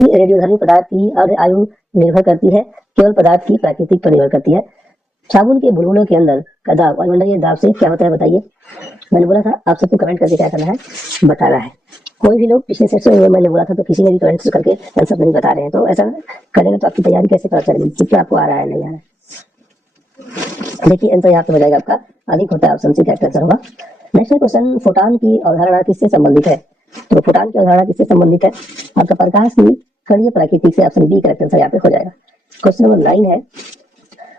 रेडियोधर्मी पदार्थ की अर्ध आयु निर्भर करती है, केवल पदार्थ की प्राकृतिक पर निर्भर करती है। साबुन के बुलबुलों के अंदर का दाब वायुमंडलीय दाब से क्या होता है बताइए। मैंने बोला था आप सबको कमेंट करके क्या करना है, बताना है। कोई भी लोग पिछले सेशन में मैंने बोला था तो किसी ने भी कमेंट्स करके आंसर नहीं बता रहे हैं, तो ऐसा करेंगे तो आपकी तैयारी कैसे पता चलेगी, कितना आपको आ रहा है नहीं आ रहा है। देखिए आंसर यहाँ पे हो जाएगा आपका अधिक होता है, ऑप्शन सी करेक्ट आंसर होगा। नेक्स्ट क्वेश्चन, फोटॉन की अवधारणा किससे संबंधित है। तो फोटॉन की अवधारणा किससे संबंधित है, आपका प्रकाश की कणीय प्रकृति से, ऑप्शन बी करेक्ट आंसर यहाँ पे हो जाएगा। क्वेश्चन नंबर 9 है,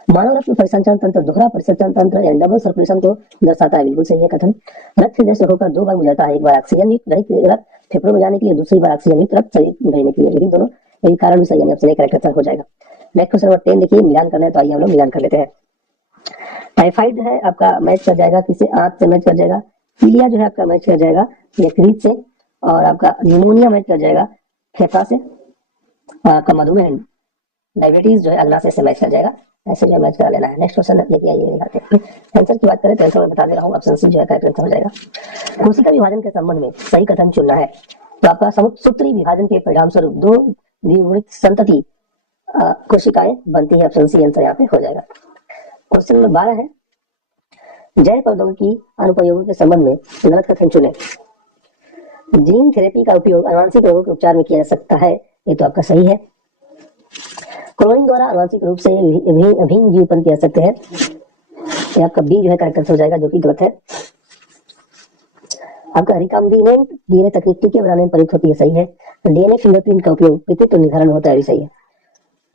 मानव रक्त परिसंचरण तंत्र दोहरा परिसंचरण तंत्र या डबल सर्कुलेशन को दर्शाता है। बिल्कुल सही है कथन। रक्त से जैसे होकर दो बार गुजरता है, एक बार ऑक्सीजन युक्त रहित रक्त फेफड़ों में जाने के लिए, दूसरी बार ऑक्सीजन युक्त रक्त शरीर में भेजने के लिए। यदि दोनों यही कारण भी सही है, ऑप्शन ए करेक्ट आंसर हो जाएगा। नेक्स्ट क्वेश्चन नंबर 10 देखिए, मिलान करना है तो आइए हम लोग मिलान कर लेते हैं। टाइफाइड है आपका मैच कर जाएगा किससे, आंत से मैच कर जाएगा। पीलिया जो है आपका मैच कर जाएगा यकृत से, और आपका निमोनिया मैच कर जाएगा फेफड़ा से। आपका मधुमेह डायबिटीज जो है अग्नाशय से मैच कर जाएगा। ऐसे जो मैच करा लेना है। नेक्स्ट क्वेश्चन देखिए, ये दिखाते हैं। आंसर की बात करें तो आंसर मैं बता दे रहा हूँ, ऑप्शन सी जो है करेक्ट आंसर हो जाएगा। कोशिका विभाजन के संबंध में सही कथन चुनना है। तो आपका सूत्री विभाजन के परिणाम स्वरूप दो द्विगुणित संतति कोशिकाएं बनती है, ऑप्शन सी आंसर यहाँ पे हो जाएगा। क्वेश्चन नंबर 12 है, जैव प्रौद्योगिकी अनुप्रयोगों के संबंध में गलत कथन चुने। जीन थेरेपी का उपयोग आनुवंशिक रोगों के उपचार में किया जा सकता है, ये तो आपका सही है। क्लोनिंग द्वारा आनुवंशिक रूप से अभिन्न जीव उत्पन्न किया जा सकते हैं, ये आपका बी जो है करेक्ट आंसर हो जाएगा, जो कि गलत है। आपका रिकॉम्बिनेंट डीएनए तकनीक टीके बनाने में प्रयुक्त होती है, सही है। डीएनए फिंगरप्रिंट का उपयोग पितृत्व निर्धारण होता है, भी सही है।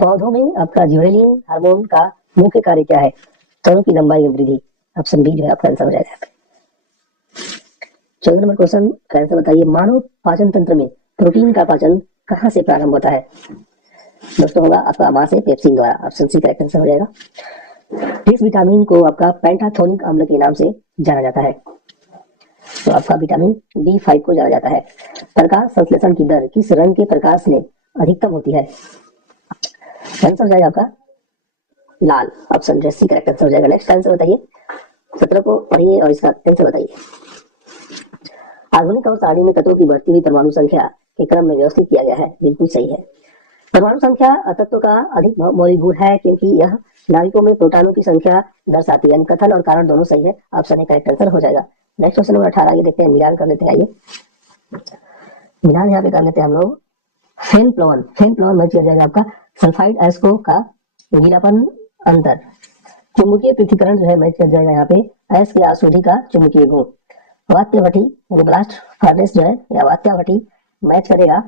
पौधों में आपका ज्यूरेलिन हार्मोन का मुख्य कार्य क्या है, तनों की लंबाई में वृद्धि, ऑप्शन बी जो है आपका आंसर हो जाएगा। 14 नंबर क्वेश्चन का आंसर बताइए, मानव पाचन तंत्र में प्रोटीन का पाचन कहाँ से प्रारंभ होता है। दोस्तों होगा आपका मां से पेप्सिन द्वारा, ऑप्शन सी करेक्ट आंसर हो जाएगा। किस विटामिन को आपका पेंटाथोनिक अम्ल के नाम से जाना जाता है, तो आपका विटामिन B5 को जाना जाता है। प्रकाश संश्लेषण की दर किस रंग के प्रकाश में अधिकतम होती है, आंसर हो जाएगा आपका लाल, ऑप्शन सी करेक्ट आंसर हो जाएगा। नेक्स्ट आंसर बताइए, 17 को पढ़िए और इसका आंसर बताइए। आधुनिक और सारणी में तत्वों की बढ़ती हुई परमाणु संख्या के क्रम में व्यवस्थित किया गया है, बिल्कुल सही है। परमाणु संख्या तत्व का अधिक मौलिक गुण है, क्योंकि यह नाभिकों में प्रोटॉनों की संख्या दर्शाती है। कथन और कारण दोनों सही है, ऑप्शन ए करेक्ट आंसर हो जाएगा। नेक्स्ट क्वेश्चन नंबर 18 ये देखते हैं, मिलान कर लेते हैं। आइए मिलान यहाँ पे कर लेते हैं हम लोग। फेनप्लोन मैच कर जाएगा आपका सल्फाइड एस्को का गीलापन अंतर। चुंबकीय पृथक्करण जो है मैच कर जाएगा यहाँ पे एस के आशुद्धि का चुंबकीय गुण। वात्य भट्टी यानी ब्लास्ट फर्नेस जो है या वात्या भट्टी मैच करेगा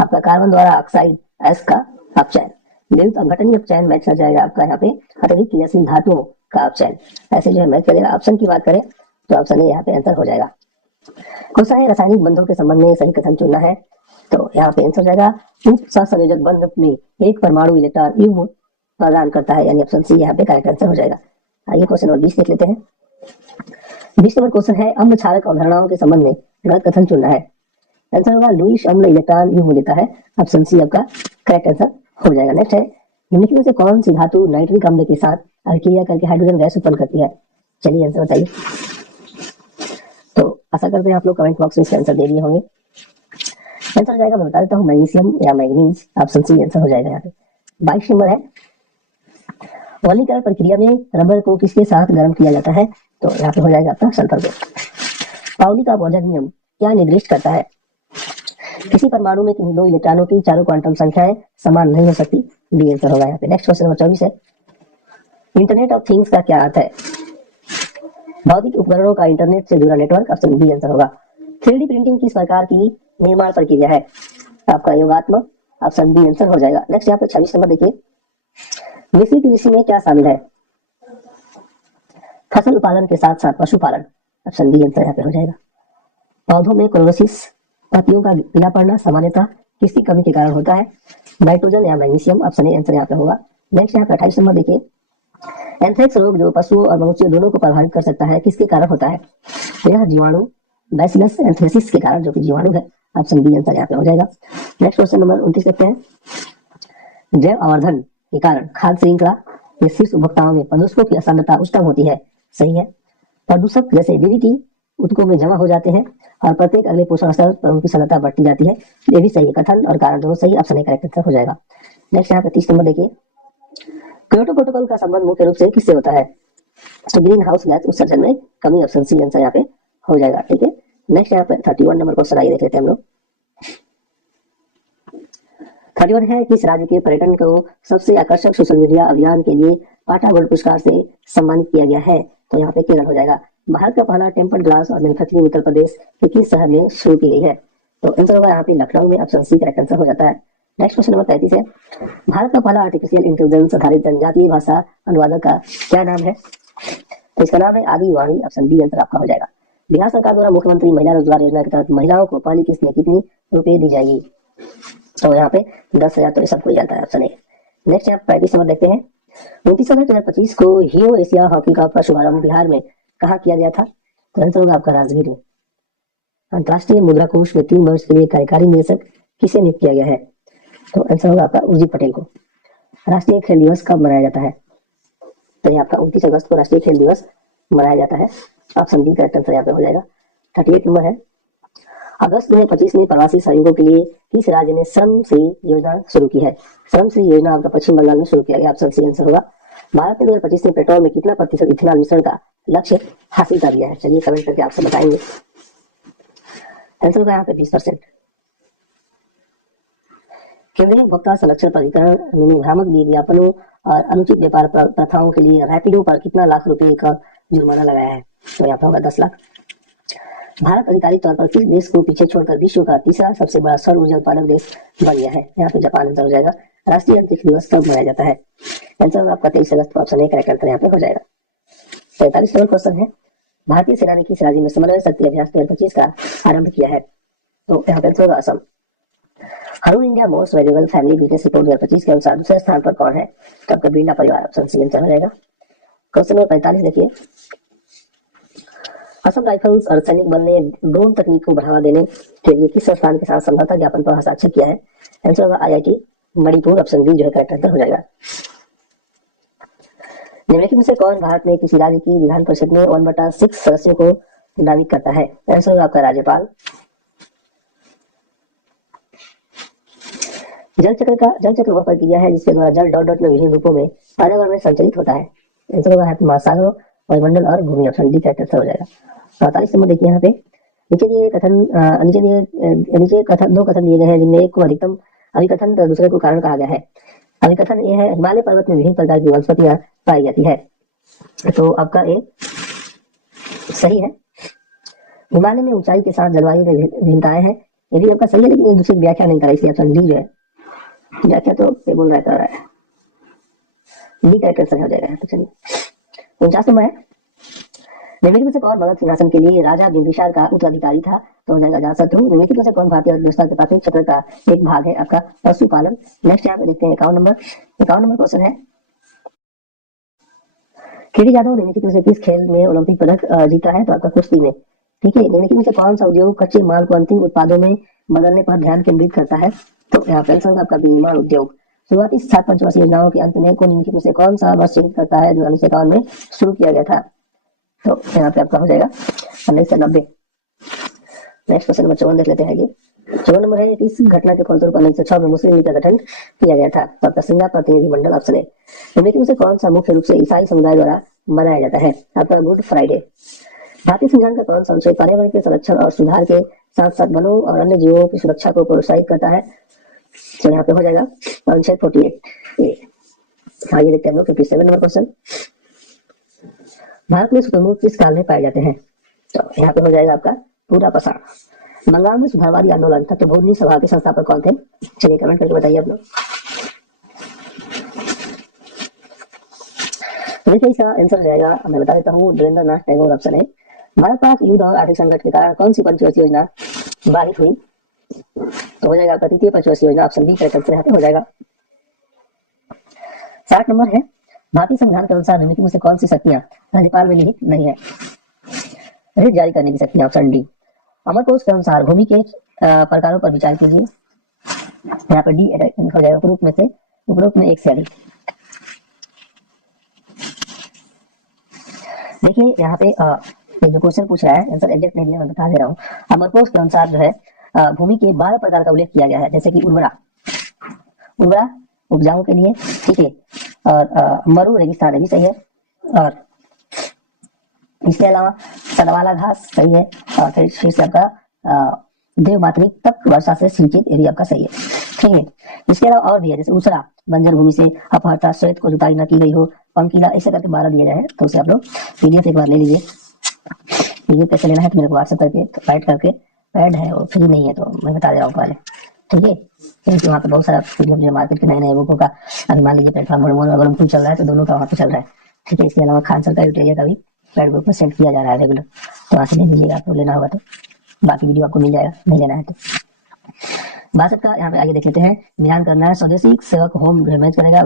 आपका कार्बन द्वारा ऑक्साइड एस का अपचयन। विद्युत अपघटनीय अपचयन मैच कर जाएगा आपका यहाँ पे अत्यधिक क्रियाशील धातुओं का अपचयन। ऐसे जो है मैच करेगा। ऑप्शन की बात करें तो ऑप्शन ए यहाँ पे आंसर हो जाएगा। क्वेश्चन है, रासायनिक बंधों के संबंध में सही कथन चुनना है, तो यहाँ पे आंसर हो जाएगा उप सहसंयोजक बंध में एक परमाणु इलेक्ट्रॉन युग्म प्रदान करता है, यानी ऑप्शन सी यहाँ पे करेक्ट आंसर हो जाएगा। आइए क्वेश्चन नंबर 20 देख लेते हैं। 20 नंबर क्वेश्चन है, अम्ल क्षारक अवधारणाओं के संबंध में गलत कथन चुनना है। आंसर होगा लुईस अम्ल इलेक्ट्रॉन युग्म देता है, ऑप्शन सी आपका करेक्ट आंसर हो जाएगा। नेक्स्ट है, निम्नलिखित में से कौन सी धातु नाइट्रिक अम्ल के साथ अभिक्रिया करके हाइड्रोजन गैस उत्पन्न करती है, चलिए आंसर बताइए। तो आशा करते हैं आप लोग कमेंट बॉक्स में इसका आंसर दे दिए होंगे। आंसर हो जाएगा, मैं बता देता हूँ, मैग्नीशियम या मैग्नीज, ऑप्शन सी आंसर हो जाएगा यहाँ पे। 22 नंबर है, वल्लीकरण प्रक्रिया में रबर को किसके साथ गर्म किया जाता है, तो यहाँ पे हो जाएगा आपका सल्फर गैस। पाउली का बोर्जन नियम क्या निर्दिष्ट करता है, किसी परमाणु में किन्हीं दो इलेक्ट्रॉनों की चारों क्वांटम संख्याएं समान नहीं हो सकती, डी आंसर होगा यहाँ पे। नेक्स्ट क्वेश्चन नंबर 24 है, इंटरनेट ऑफ थिंग्स का क्या अर्थ है, भौतिक उपकरणों का इंटरनेट से जुड़ा नेटवर्क, ऑप्शन बी आंसर होगा। 3D प्रिंटिंग किस प्रकार की निर्माण प्रक्रिया है, आपका योगात्मक, ऑप्शन बी आंसर हो जाएगा। नेक्स्ट यहाँ पे 26 नंबर देखिए, मिश्रित कृषि में क्या शामिल है, फसल उत्पादन के साथ साथ पशुपालन, ऑप्शन बी आंसर यहाँ पे हो जाएगा। पौधों में क्लोरोसिस पत्तियों का पीला पड़ना सामान्यतः किसकी कमी के कारण होता है, नाइट्रोजन या मैग्नीशियम, ऑप्शन ए आंसर यहाँ पे होगा। नेक्स्ट यहाँ पे 28 नंबर देखिए, एंथ्रेक्स रोग जो पशुओं और मनुष्यों दोनों को प्रभावित कर सकता है, किसके कारण होता है, यह जीवाणु बैसिलस एंथ्रेसिस के कारण, जो कि जीवाणु है, ऑप्शन बी आंसर यहाँ पे हो जाएगा। नेक्स्ट क्वेश्चन नंबर 29 देखते हैं, जैव आवर्धन के कारण खाद्य श्रृंखला के शीर्ष उपभोक्ताओं में प्रदूषकों की सांद्रता उच्चतम होती है, सही है। प्रदूषक जैसे डीडीटी ऊतकों में जमा हो जाते हैं और प्रत्येक अगले पोषण स्तर पर उनकी सांद्रता बढ़ती जाती है। ये भी सही है, कथन और कारण दोनों सही, ऑप्शन ए करेक्ट आंसर हो जाएगा। नेक्स्ट यहाँ पे 30 नंबर देखिए, क्योटो प्रोटोकॉल का संबंध मुख्य रूप से किससे होता है? तो ग्रीन हाउस गैस उत्सर्जन में कमी, ऑप्शन सी आंसर यहाँ पे हो जाएगा। ठीक है, नेक्स्ट यहाँ पे 31 नंबर क्वेश्चन आइए देख लेते हैं हम लोग। 31 है, किस राज्य के पर्यटन को सबसे आकर्षक सोशल मीडिया अभियान के लिए पाटा गोल्ड पुरस्कार से सम्मानित किया गया है? तो यहाँ पे केरल हो जाएगा। भारत का पहला टेम्पर्ड ग्लास और मैन्युफैक्चरिंग उत्तर प्रदेश के किस शहर में शुरू की गई है? तो आंसर होगा यहाँ पे लखनऊ में, ऑप्शन सी करेक्ट आंसर हो जाता है। नेक्स्ट क्वेश्चन नंबर 33 है, भारत का पहला आर्टिफिशियल इंटेलिजेंस आधारित जनजातीय भाषा अनुवादक का क्या नाम है? तो इसका नाम है आदि वाणी, ऑप्शन बी आंसर आपका हो जाएगा। बिहार सरकार द्वारा मुख्यमंत्री महिला रोजगार योजना के तहत महिलाओं को पहली किस्त में कितनी रुपए दी जाएगी? तो यहाँ पे 10,000, तो सबको जाता है, ऑप्शन ए। नेक्स्ट यहाँ 35 नंबर देखते हैं, 29 अगस्त 2025 को हीरो एशिया हॉकी कप का शुभारंभ बिहार में कहाँ किया गया था? तो आंसर होगा आपका राजगीर में। अंतर्राष्ट्रीय मुद्रा कोष में 3 वर्ष के लिए कार्यकारी निदेशक किसे नियुक्त किया गया है? तो आंसर होगा आपका उर्जित पटेल को। राष्ट्रीय खेल दिवस कब मनाया जाता है? तो ये आपका 29 अगस्त को राष्ट्रीय खेल दिवस मनाया जाता है, ऑप्शन बी करेक्ट आंसर यहाँ पे हो जाएगा। 38 नंबर है, अगस्त 2025 में प्रवासी श्रमिकों के लिए किस राज्य ने श्रम श्री योजना शुरू की है? श्रम श्री योजना आपका पश्चिम बंगाल में शुरू किया गया, ऑप्शन सी आंसर होगा। भारत ने 2025 में पेट्रोल में कितना प्रतिशत इथेनॉल मिश्रण का लक्ष्य हासिल कर लिया है? चलिए कमेंट करके आपसे बताएंगे। आंसर होगा यहाँ पे 20%। केंद्रीय उपभोक्ता संरक्षण प्राधिकरण ने भ्रामक विज्ञापनों और अनुचित व्यापार प्रथाओं के लिए रैपिडो पर कितना लाख रुपए का जुर्माना लगाया है? तो यहाँ पर होगा 10 लाख। भारत आधिकारिक तौर पर किस देश को पीछे छोड़कर विश्व का तीसरा सबसे बड़ा सौर ऊर्जा उत्पादक देश बन गया है? यहाँ पे जापान आंसर हो जाएगा। राष्ट्रीय अंतरिक्ष दिवस कब मनाया जाता है? आंसर होगा आपका 23 अगस्त को, ऑप्शन ए करेक्ट आंसर यहाँ पे हो जाएगा। 43 नंबर क्वेश्चन है, भारतीय सेना ने किस राज्य में समन्वय शक्ति अभ्यास 2025 का आरंभ किया है? तो यहाँ पे आंसर होगा असम। हरूण India most valuable family business report 2025 के अनुसार दूसरे स्थान पर कौन है? तो आपका बिरला परिवार, ऑप्शन सी आंसर हो जाएगा। क्वेश्चन नंबर 45 देखिए, असम राइफल्स और सैनिक बल ने ड्रोन तकनीक को बढ़ावा देने के लिए किस संस्थान के साथ समझौता ज्ञापन पर हस्ताक्षर किया है? आंसर होगा IIT मणिपुर, ऑप्शन बी जो है करेक्ट आंसर हो जाएगा। निम्नलिखित में से कौन भारत में किसी राज्य की विधान परिषद में 1/6 सदस्यों को नामित करता है? आंसर होगा आपका राज्यपाल। जल चक्र वह प्रक्रिया है जिसके द्वारा जल डॉट डॉट में विभिन्न रूपों में पर्यावरण में संचरित होता है। आंसर होगा महासागरों, वायुमंडल और भूमि, ऑप्शन डी करेक्ट आंसर हो जाएगा। 48 नंबर देखिए यहाँ पे, नीचे दो कथन दिए गए हैं जिनमें एक को अधिकतम अभिकथन तो दूसरे को कारण कहा गया है। अभिकथन ये है, हिमालय पर्वत में विभिन्न प्रकार की वनस्पतियां पाई जाती है, तो आपका ए सही है। हिमालय में ऊंचाई के साथ जलवायु में भिन्नताएं हैं, ये भी आपका सही है, लेकिन एक दूसरे की व्याख्या नहीं करा, इसलिए ऑप्शन डी जो है व्याख्या तो बोल रहा है, डी करेक्ट आंसर हो जाएगा। तो चलिए 49 नंबर है, निम्नलिखित में से कौन मगध सिंहासन के लिए राजा बिंबिसार का उत्तराधिकारी था? तो हो जाएगा अजातशत्रु। निम्नलिखित में से कौन भारतीय अर्थव्यवस्था के प्राथमिक क्षेत्र का एक भाग है? आपका पशुपालन। नेक्स्ट यहाँ पे देखते हैं 51 नंबर क्वेश्चन है, केडी यादव निम्नलिखित में से किस खेल में ओलंपिक पदक जीता है? तो आपका कुश्ती में। ठीक है, निम्नलिखित में से कौन सा उद्योग कच्चे माल को अंतिम उत्पादों में बदलने पर ध्यान केंद्रित करता है? तो यहाँ पे आंसर आपका विनिर्माण उद्योग। शुरुआती 7 पंचवर्षीय योजनाओं के अंत में को निम्नलिखित में से कौन सा वर्ष चिन्हित करता है जो 1951 में शुरू किया गया था? तो यहाँ पे आपका हो जाएगा 1990। नेक्स्ट क्वेश्चन नंबर 54 देख लेते हैं। 54 नंबर है, इस घटना के फलस्वरूप 1906 में मुस्लिम लीग का गठन किया गया था। तो आपका सिंगार प्रतिनिधि मंडल, ऑप्शन है। निम्नलिखित में से कौन सा मुख्य रूप से ईसाई समुदाय द्वारा मनाया जाता है? आपका गुड फ्राइडे। भारतीय संविधान का कौन सा अनुच्छेद पर्यावरण के संरक्षण और सुधार के साथ साथ वनों और अन्य जीवों की सुरक्षा को प्रोत्साहित करता है? तो यहाँ पे हो जाएगा अनुच्छेद 48। आइए देखते हैं हम लोग 57 नंबर क्वेश्चन, भारत में शुतुरमुर्ग किस काल में पाए जाते हैं? तो यहाँ पे हो जाएगा आपका पूरा पसार। बंगाल में सुधारवादी आंदोलन तत्वबोधनी सभा के संस्थापक कौन थे? चलिए कमेंट करके बताइए आप लोग। देखिए इसका आंसर जाएगा, मैं बता देता हूँ, देवेंद्र नाथ टैगोर, ऑप्शन है। भारत पाक युद्ध और आर्थिक संकट के कारण कौन सी पंचवर्षीय योजना बाधित हुई? तो हो जाएगा आपका तृतीय पंचवर्षीय योजना, ऑप्शन बी करेक्ट आंसर यहाँ पे हो जाएगा। 60 नंबर है, भारतीय संविधान के अनुसार निम्नलिखित में से कौन सी शक्तियां राज्यपाल में निहित नहीं है? रिट जारी करने की शक्तियां, ऑप्शन डी। अमरकोश के अनुसार भूमि के प्रकारों पर विचार कीजिए, यहाँ पर डी हो जाएगा उपरोक्त में एक से अधिक। देखिए यहाँ पे ये जो क्वेश्चन पूछ रहा है आंसर एग्जैक्ट नहीं दिया, मैं बता दे रहा हूँ। अमरकोश के अनुसार जो है भूमि के 12 प्रकार का उल्लेख किया गया है, जैसे कि उर्वरा उर्वरा उपजाऊ के लिए, ठीक है, और मरु रेगिस्तान भी सही है, और इसके अलावा सनवाला घास सही है, और फिर से आपका देवमातृक तक वर्षा से सिंचित, ये भी आपका सही है, ठीक है। इसके अलावा और भी है, जैसे उसरा बंजर भूमि से अपहरता, श्वेत को जुताई न की गई हो, पंकीला, ऐसे करके 12 दिया गया है। तो उसे आप लोग पीडीएफ एक बार ले लीजिए। पीडीएफ कैसे लेना है तो मेरे को व्हाट्सएप करके राइट करके, पैड है और फ्री नहीं है तो मैं बता दे रहा हूँ पहले, ठीक है। क्योंकि वहाँ पे बहुत सारा पीडीएफ जो मार्केट के नए नए बुकों का, अभी मान लीजिए प्लेटफॉर्म अगर चल रहा है तो दोनों का वहाँ पे चल रहा है, ठीक है। इसके अलावा खान सर का यूटेरिया का भी पैड ग्रुप में सेंड किया जा रहा है रेगुलर, तो वहाँ से ले लीजिएगा आपको लेना होगा तो, बाकी वीडियो आपको मिल जाएगा, नहीं लेना है तो। 62 का यहाँ पे आगे देख लेते हैं। मिलान करना है, स्वदेशी सेवक होम मैच करेगा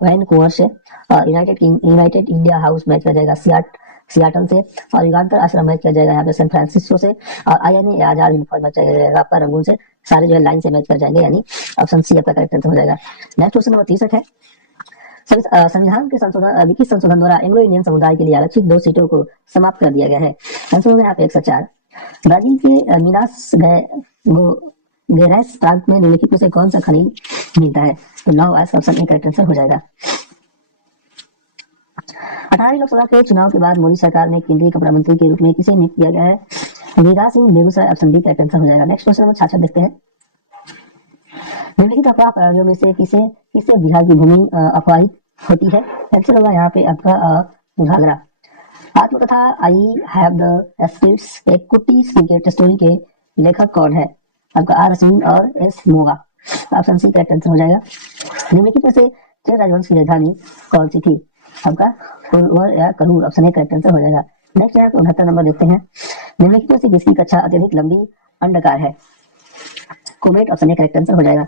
वैनकूवर से, और यूनाइटेड इंडिया हाउस मैच कर जाएगा सियाटल से, और युगांतर आश्रम मैच कर जाएगा यहाँ पे सैन फ्रांसिस्को से, और आईएनए आजाद हिंद फौज मैच कर जाएगा आपका रंगून से। सारे जो है लाइन से मैच कर जाएंगे, यानी ऑप्शन सी आपका करेक्ट आंसर हो जाएगा। नेक्स्ट क्वेश्चन नंबर 63 है। संविधान के संशोधन किस संशोधन द्वारा एंग्लो इंडियन समुदाय के लिए आरक्षित 2 सीटों को समाप्त कर दिया गया है? आंसर होगा यहाँ पे 104। ब्राजील के मिनास गेरास प्रांत में निम्नलिखित में से कौन सा खनिज मिलता है? तो लौह अयस्क, ऑप्शन ए करेक्ट आंसर हो जाएगा। 18वीं लोकसभा के चुनाव के बाद मोदी सरकार में केंद्रीय कपड़ा मंत्री के रूप में किसे नियुक्त किया गया है? Veera Singh, Begusarai, option B correct answer हो जाएगा। नेक्स्ट क्वेश्चन नंबर 66 देखते हैं। निम्नलिखित अफवाह प्रणालियों में से किसे बिहार की भूमि अपवाहित होती है? आंसर होगा यहाँ पे आपका घाघरा। आत्मकथा आई हैव द स्किट्स एक कुट्टी क्रिकेट स्टोरी के लेखक कौन है? आपका आर अश्विन और S Moga, option C correct answer हो जाएगा। निम्नलिखित में से चेर राजवंश की राजधानी कौन सी थी? आपका कुरवर या Karur, option A correct answer हो जाएगा। नेक्स्ट यहाँ पे 69 नंबर देखते हैं। निम्नलिखित में से किसकी कक्षा अत्यधिक लंबी अंडाकार है? Comet, option A correct answer हो जाएगा।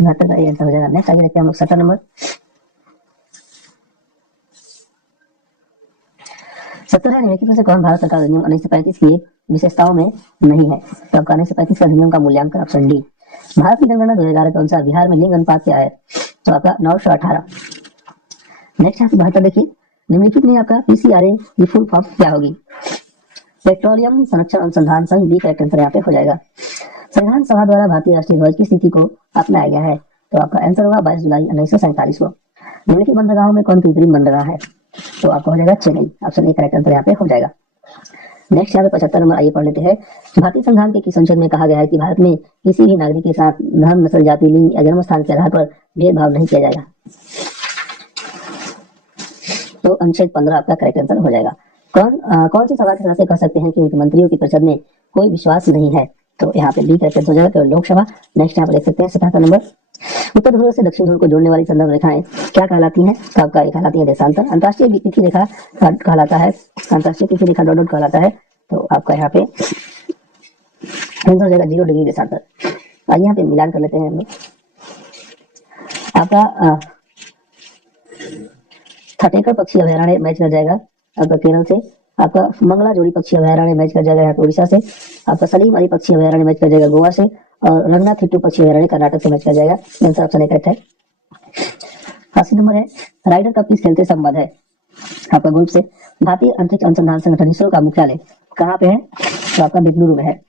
69 का आंसर हो जाएगा। नेक्स्ट आगे देखते हैं हम लोग 70 नंबर। 70 है, निम्नलिखित में से कौन भारत सरकार अधिनियम 1935 की विशेषताओं में नहीं है? तो आपका 1935 का अधिनियम का मूल्यांकन, ऑप्शन डी। भारत की जनगणना 2011 के अनुसार बिहार में लिंग अनुपात क्या है? तो आपका 918। नेक्स्ट यहाँ पे 72 देखिए। निम्नलिखित में आपका पीसीआरए की फुल फॉर्म क्या होगी? पेट्रोलियम संरक्षण अनुसंधान संघ, बी करेक्ट आंसर यहाँ पे हो जाएगा। संविधान सभा द्वारा भारतीय राष्ट्रीय ध्वज की स्थिति को अपनाया गया है? तो आपका आंसर होगा 22 जुलाई 1947 को। निम्नलिखित बंदरगाहों में कौन कृत्रिम बंदरगाह है? तो आपका हो जाएगा Chennai, option A correct answer यहाँ पे हो जाएगा। नेक्स्ट यहाँ पे 75 नंबर आइए पढ़ लेते हैं। भारतीय संविधान के किस संशोधन में कहा गया है कि भारत में किसी भी नागरिक के साथ धर्म, नस्ल, जाति, लिंग या जन्म स्थान के आधार पर भेदभाव नहीं किया जाएगा? तो अनुच्छेद 15 आपका करेक्ट आंसर हो जाएगा। कौन सी सभा के सदस्य कह सकते हैं कि उनके मंत्रियों की परिषद में कोई विश्वास नहीं है? तो यहाँ पे बी करेक्ट आंसर हो जाएगा, तो लोकसभा। नेक्स्ट यहाँ पे देख सकते हैं 77 नंबर। उत्तर ध्रुव से दक्षिण ध्रुव को जोड़ने वाली संदर्भ रेखाएं क्या कहलाती हैं? तो आपका ये कहलाती है देशांतर। अंतरराष्ट्रीय तिथि रेखा कहलाता है, अंतरराष्ट्रीय तिथि रेखा डॉट डॉट कहलाता है। तो आपका यहाँ पे आंसर हो जाएगा 0 डिग्री देशांतर। आइए यहाँ पे मिलान कर लेते हैं हम लोग। आपका थटेकर पक्षी अभयारण्य मैच कर जाएगा आपका केरल से। आपका मंगला जोड़ी पक्षी अभयारण्य मैच कर जाएगा यहाँ पे उड़ीसा से। आपका सलीम अली पक्षी अभयारण्य मैच कर जाएगा गोवा से, और रंगनाथिट्टू पक्षी अभयारण्य कर्नाटक से मैच कर जाएगा। आंसर ऑप्शन ए करेक्ट है। 80 नंबर है। राइडर कप किस खेल से संबद्ध है? आपका ग्रुप से। भारतीय अंतरिक्ष अनुसंधान संगठन इसरो का मुख्यालय कहाँ पे है? तो आपका बेंगलुरु में है।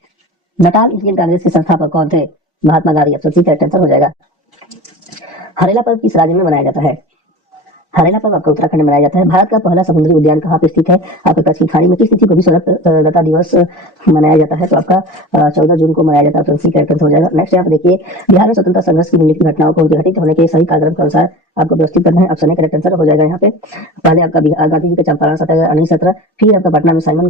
नटाल इंडियन कांग्रेस के संस्थापक कौन थे? Mahatma Gandhi, option C correct answer हो जाएगा। हरेला पर्व किस राज्य में मनाया जाता है? हरेला पर्व आपका उत्तराखंड में मनाया जाता है। भारत का पहला समुद्री उद्यान कहाँ पे स्थित है? आपके कच्छ की खाड़ी में। किस तिथि को विश्व रक्तदाता दिवस मनाया जाता है? तो आपका 14 जून को मनाया जाता है। ऑप्शन सी करेक्ट आंसर हो जाएगा। नेक्स्ट यहाँ पे देखिए, बिहार में स्वतंत्रता संघर्ष की निम्नलिखित घटनाओं को उनके घटित होने के सही कार्यक्रम के अनुसार आपको व्यवस्थित करना है। ऑप्शन ए करेक्ट आंसर हो जाएगा। यहाँ पे पहले आपका गांधी जी का चंपारण सत्याग्रह 1917, फिर आपका पटना में साइमन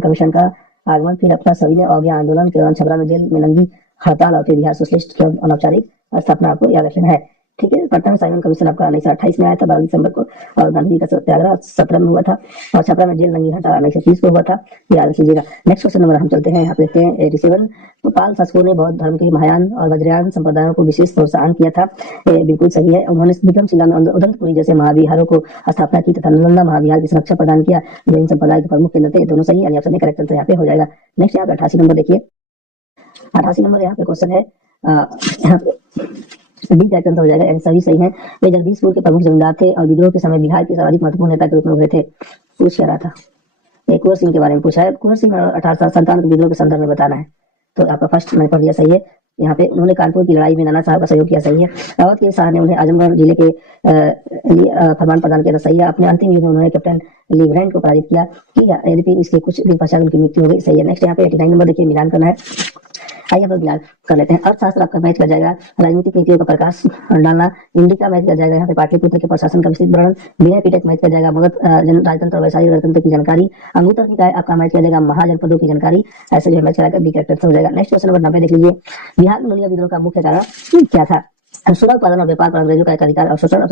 कमीशन का आगमन, फिर आपका सविनय अवज्ञा आंदोलन के दौरान छपरा में जेल में नंगी हड़ताल, और फिर बिहार सोशलिस्ट की अनौपचारिक स्थापना आपको याद रखना है। ठीक है। पटना में साइमन कमीशन आपका 1928 में आया था 12 दिसंबर को, और गांधी जी का सत्याग्रह 17 में हुआ था, और छपरा में जेल नंगी हड़ताल 1930 को हुआ था, याद रखिएगा। नेक्स्ट क्वेश्चन नंबर हम चलते हैं, यहाँ पे देखते हैं 87। तो पाल शासकों ने बौद्ध धर्म के महायान और वज्रयान संप्रदायों को विशेष प्रोत्साहन किया था। बिल्कुल सही है। उन्होंने विक्रमशिला में उदंतपुरी जैसे महाविहारों को स्थापना की तथा नालंदा महाविहार की सुरक्षा प्रदान किया, जो इन संप्रदाय के प्रमुख केंद्र थे। दोनों सही है, ऑप्शन ए करेक्ट आंसर यहाँ पे हो जाएगा। नेक्स्ट यहाँ पे 88 नंबर देखिए। 88 नंबर यहाँ पे क्वेश्चन है, डी करेक्ट आंसर हो जाएगा, यानी सभी सही है। वे जगदीशपुर के प्रमुख जमींदार थे और विद्रोह के समय बिहार के सर्वाधिक महत्वपूर्ण नेता के रूप में उभरे थे। पूछ क्या रहा था? कुंवर सिंह के बारे में पूछा है। कुंवर सिंह 1857 के विद्रोह के संदर्भ में बताना है। तो आपका फर्स्ट मैंने पढ़ दिया, सही है। यहाँ पे उन्होंने कानपुर की लड़ाई में नाना साहब का सहयोग किया, सही है। रावत के शाह ने उन्हें आजमगढ़ जिले के फरमान प्रदान किया, सही है। अपने अंतिम युद्ध में उन्होंने कैप्टन लीग्रैंड को पराजित किया, ठीक है। यद्यपि इसके कुछ दिन पश्चात उनकी मृत्यु हो गई, सही है। नेक्स्ट यहाँ पे 89 नंबर देखिए, मिलान करना है। आइए हम लोग मिलान कर लेते हैं। अर्थशास्त्र आपका मैच कर जाएगा, राजनीतिक नीतियों का प्रकाश डालना। इंडिका मैच कर जाएगा, यहाँ पे पाटलिपुत्र के प्रशासन का विस्तृत वर्णन। विनय पिटक मैच कर जाएगा, मगध राजतंत्र और वैशाली गणतंत्र की जानकारी। अंगुत्तर निकाय आपका मैच कर जाएगा, महाजनपदों की जानकारी। ऐसे जो मैच कराकर बी कैरेक्टर हो जाएगा। नेक्स्ट क्वेश्चन नंबर 90 देख लीजिए। बिहार में नलिया विद्रोह का मुख्य कारण क्या था? सुलह उत्पादन और व्यापार पर अंग्रेजों का एक अधिकार और शोषण।